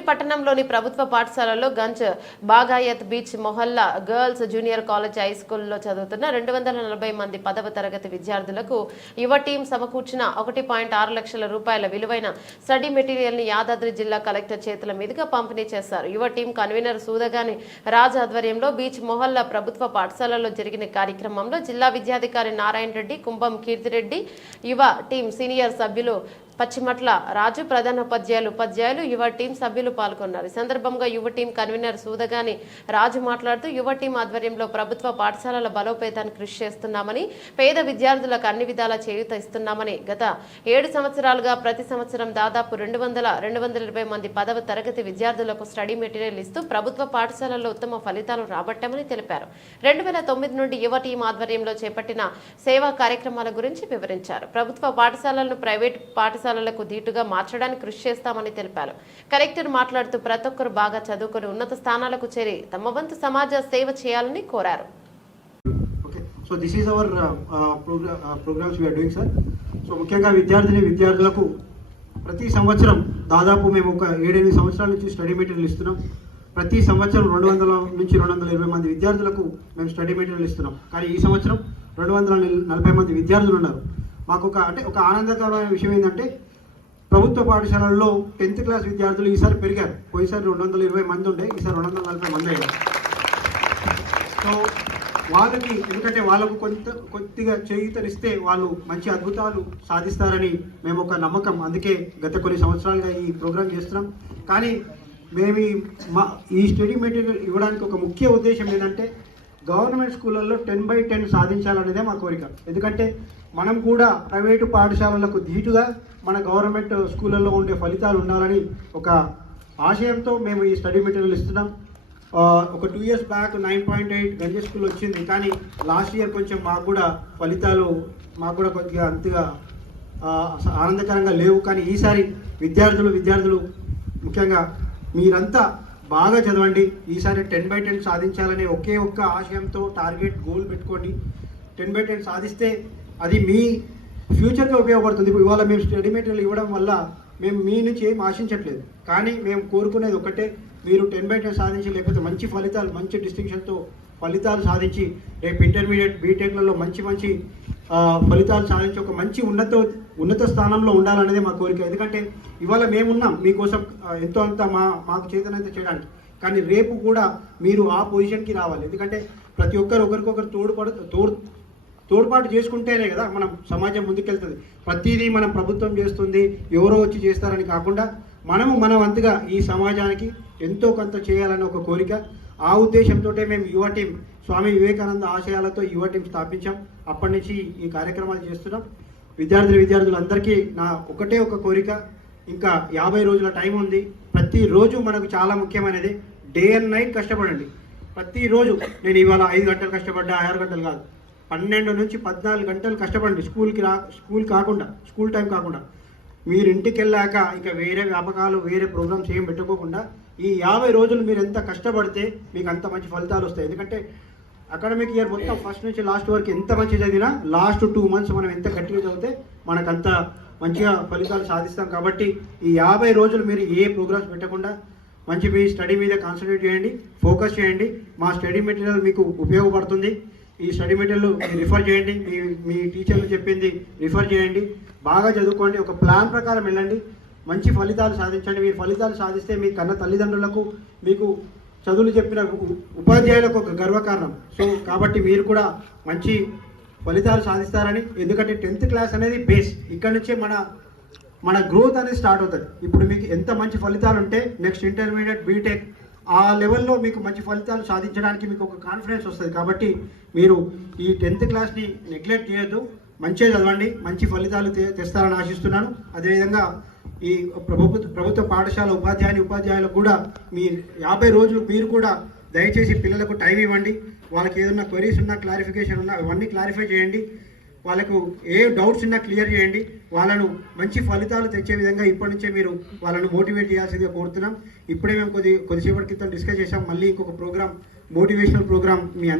భద్రాద్రి పట్టణంలోని ప్రభుత్వ పాఠశాలలో గంజ్ బాగాయత్ బీచ్ మొహల్లా గర్ల్స్ జూనియర్ కాలేజ్ హై స్కూల్లో చదువుతున్న రెండు వందల నలభై మంది పదవ తరగతి విద్యార్థులకు యువ టీం సమకూర్చిన ఒకటి పాయింట్ ఆరు లక్షల రూపాయల విలువైన స్టడీ మెటీరియల్ని యాదాద్రి జిల్లా కలెక్టర్ చేతుల మీదుగా పంపిణీ చేశారు. యువ టీం కన్వీనర్ సూదగాని రాజ్ ఆధ్వర్యంలో బీచ్ మొహల్లా ప్రభుత్వ పాఠశాలలో జరిగిన కార్యక్రమంలో జిల్లా విద్యాధికారి నారాయణ రెడ్డి కుంభం కీర్తిరెడ్డి యువ టీం సీనియర్ సభ్యులు పచ్చిమట్ల రాజు ప్రధాన ఉపాధ్యాయులు ఉపాధ్యాయులు యువ టీం సభ్యులు పాల్గొన్నారు. ఈ సందర్భంగా యువ టీం కన్వీనర్ సూదగాని రాజు మాట్లాడుతూ యువ టీం ఆధ్వర్యంలో ప్రభుత్వ పాఠశాలల బలోపేతానికి కృషి చేస్తున్నామని పేద విద్యార్థులకు అన్ని విధాల చేయూత ఇస్తున్నామని గత ఏడు సంవత్సరాలుగా ప్రతి సంవత్సరం దాదాపు రెండు వందల రెండు వందల ఇరవై మంది పదవ తరగతి విద్యార్థులకు స్టడీ మెటీరియల్ ఇస్తూ ప్రభుత్వ పాఠశాలల్లో ఉత్తమ ఫలితాలు రాబట్టామని తెలిపారు. రెండు వేల తొమ్మిది నుండి యువ టీం ఆధ్వర్యంలో చేపట్టిన సేవా కార్యక్రమాల గురించి వివరించారు. ప్రభుత్వ పాఠశాలలను ప్రైవేట్ పాఠశాలలకు ధీటుగా మార్చడానికి కృషి చేస్తామని తెలిపారు. కలెక్టర్ మాట్లాడుతూ ప్రతి ఒక్కరు బాగా చదువుకొని ఉన్నత స్థానాలకు చేరి తమ వంతు సమాజ సేవ చేయాలని కోరారు. Okay so this is our programs we are doing sir so ముఖ్యంగా విద్యార్థిని విద్యార్థులకు ప్రతి సంవత్సరం దాదాపు మేము ఒక ఏడెనిమిది సంవత్సరాల నుంచి స్టడీ మెటీరియల్ ఇస్తున్నాం. ప్రతి సంవత్సరం రెండు వందల నుంచి రెండు వందల ఇరవై మంది విద్యార్థులకు మేము స్టడీ మెటీరియల్ ఇస్తున్నాం. కానీ ఈ సంవత్సరం రెండు వందల నలభై మంది విద్యార్థులు ఉన్నారు. మాకు ఒక అంటే ఒక ఆనందకరమైన విషయం ఏంటంటే ప్రభుత్వ పాఠశాలల్లో టెన్త్ క్లాస్ విద్యార్థులు ఈసారి పెరిగారు. పోయినసారి రెండు వందల ఇరవై మంది ఉండే ఈసారి రెండు వందల నలభై మంది అయ్యారు. సో వాళ్ళకి ఎందుకంటే వాళ్ళకు కొంత కొద్దిగా చేయూతనిస్తే వాళ్ళు మంచి అద్భుతాలు సాధిస్తారని మేము ఒక నమ్మకం. అందుకే గత కొన్ని సంవత్సరాలుగా ఈ ప్రోగ్రామ్ చేస్తున్నాం. కానీ మేము ఈ మా ఈ స్టడీ మెటీరియల్ ఇవ్వడానికి ఒక ముఖ్య ఉద్దేశం ఏంటంటే గవర్నమెంట్ స్కూళ్ళల్లో టెన్ బై టెన్ సాధించాలనేదే మా కోరిక. ఎందుకంటే మనం కూడా ప్రైవేటు పాఠశాలలకు ధీటుగా మన గవర్నమెంట్ స్కూళ్ళల్లో ఉండే ఫలితాలు ఉండాలని ఒక ఆశయంతో మేము ఈ స్టడీ మెటీరియల్ ఇస్తున్నాం. ఒక two years back nine point eight Ganj school వచ్చింది కానీ లాస్ట్ ఇయర్ కొంచెం మాకు కూడా ఫలితాలు మాకు కూడా కొద్దిగా అంతగా ఆనందకరంగా లేవు. కానీ ఈసారి విద్యార్థులు విద్యార్థులు ముఖ్యంగా మీరంతా బాగా చదవండి. ఈసారి టెన్ బై టెన్ సాధించాలనే ఒకే ఒక్క ఆశయంతో టార్గెట్ గోల్ పెట్టుకోండి. టెన్ బై టెన్ సాధిస్తే అది మీ ఫ్యూచర్గా ఉపయోగపడుతుంది. ఇప్పుడు ఇవాళ మేము స్టడీ మెటీరియల్ ఇవ్వడం వల్ల మేము మీ నుంచి ఏం ఆశించట్లేదు. కానీ మేము కోరుకునేది ఒకటే మీరు టెన్ బై టెన్ సాధించి లేకపోతే మంచి ఫలితాలు మంచి డిస్టింక్షన్తో ఫలితాలు సాధించి రేపు ఇంటర్మీడియట్ బీటెక్లలో మంచి మంచి ఫలితాలు సాధించి ఒక మంచి ఉన్నత ఉన్నత స్థానంలో ఉండాలనేది మా కోరిక. ఎందుకంటే ఇవాళ మేమున్నాం మీకోసం ఎంతో అంత మా మాకు చేతనైతే చేయడానికి. కానీ రేపు కూడా మీరు ఆ పొజిషన్కి రావాలి. ఎందుకంటే ప్రతి ఒక్కరు ఒకరికొకరు తోడ్పడు తోడు తోడ్పాటు చేసుకుంటేనే కదా మనం సమాజం ముందుకెళ్తుంది. ప్రతిదీ మనం ప్రభుత్వం చేస్తుంది ఎవరో వచ్చి చేస్తారని కాకుండా మనము మన వంతుగా ఈ సమాజానికి ఎంతో కొంత చేయాలని ఒక కోరిక ఆ ఉద్దేశంతో మేము యువ టీం స్వామి వివేకానంద ఆశయాలతో యువ టీం స్థాపించాం. అప్పటి నుంచి ఈ కార్యక్రమాలు చేస్తున్నాం. విద్యార్థులు విద్యార్థులందరికీ నా ఒకటే ఒక కోరిక. ఇంకా యాభై రోజుల టైం ఉంది. ప్రతిరోజు మనకు చాలా ముఖ్యమైనది డే అండ్ నైట్ కష్టపడండి. ప్రతిరోజు నేను ఇవాళ ఐదు గంటలు కష్టపడ్డా ఆరు గంటలు కాదు. పన్నెండు నుంచి పద్నాలుగు గంటలు కష్టపడండి. స్కూల్కి రా స్కూల్ కాకుండా స్కూల్ టైం కాకుండా. మీరు ఇంటికి వెళ్ళాక ఇక వేరే వ్యాపకాలు వేరే ప్రోగ్రామ్స్ ఏం పెట్టుకోకుండా ఈ యాభై రోజులు మీరు ఎంత కష్టపడితే మీకు అంత మంచి ఫలితాలు వస్తాయి. ఎందుకంటే అకాడమిక్ ఇయర్ మొత్తం ఫస్ట్ నుంచి లాస్ట్ వరకు ఎంత మంచి చదివినా లాస్ట్ టూ మంత్స్ మనం ఎంత గట్టిగా చదివితే మనకంత మంచిగా ఫలితాలు సాధిస్తాం. కాబట్టి ఈ యాభై రోజులు మీరు ఏ ప్రోగ్రామ్స్ పెట్టకుండా మంచి మీ స్టడీ మీద కాన్సన్ట్రేట్ చేయండి ఫోకస్ చేయండి. మా స్టడీ మెటీరియల్ మీకు ఉపయోగపడుతుంది. ఈ స్టడీ మెటీరియల్ రిఫర్ చేయండి. మీ మీ టీచర్లు చెప్పింది రిఫర్ చేయండి. బాగా చదువుకోండి. ఒక ప్లాన్ ప్రకారం వెళ్ళండి. మంచి ఫలితాలు సాధించండి. మీ ఫలితాలు సాధిస్తే మీ కన్న తల్లిదండ్రులకు మీకు చదువులు చెప్పిన ఉపాధ్యాయులకు ఒక గర్వకారణం. సో కాబట్టి మీరు కూడా మంచి ఫలితాలు సాధిస్తారని. ఎందుకంటే టెన్త్ క్లాస్ అనేది బేస్ ఇక్కడ నుంచే మన మన గ్రోత్ అనేది స్టార్ట్ అవుతుంది. ఇప్పుడు మీకు ఎంత మంచి ఫలితాలు ఉంటే నెక్స్ట్ ఇంటర్మీడియట్ బీటెక్ ఆ లెవెల్లో మీకు మంచి ఫలితాలు సాధించడానికి మీకు ఒక కాన్ఫిడెన్స్ వస్తుంది. కాబట్టి మీరు ఈ టెన్త్ క్లాస్ని నెగ్లెక్ట్ చేయొద్దు. మంచిగా చదవండి. మంచి ఫలితాలు తెస్తారని ఆశిస్తున్నాను. అదేవిధంగా ఈ ప్రభుత్వ ప్రభుత్వ పాఠశాల ఉపాధ్యాయుని ఉపాధ్యాయులకు కూడా మీ యాభై రోజులు మీరు కూడా దయచేసి పిల్లలకు టైం ఇవ్వండి. వాళ్ళకి ఏదైనా క్వరీస్ ఉన్నా క్లారిఫికేషన్ ఉన్నా అవన్నీ క్లారిఫై చేయండి. వాళ్ళకు ఏ డౌట్స్ ఉన్నా క్లియర్ చేయండి. వాళ్ళను మంచి ఫలితాలు తెచ్చే విధంగా ఇప్పటి నుంచే మీరు వాళ్ళను మోటివేట్ చేయాల్సిందిగా కోరుతున్నాం. ఇప్పుడే మేము కొద్ది కొద్దిసేపటి క్రితం డిస్కస్ చేసాం మళ్ళీ ఇంకొక ప్రోగ్రామ్ మోటివేషనల్ ప్రోగ్రామ్ మీ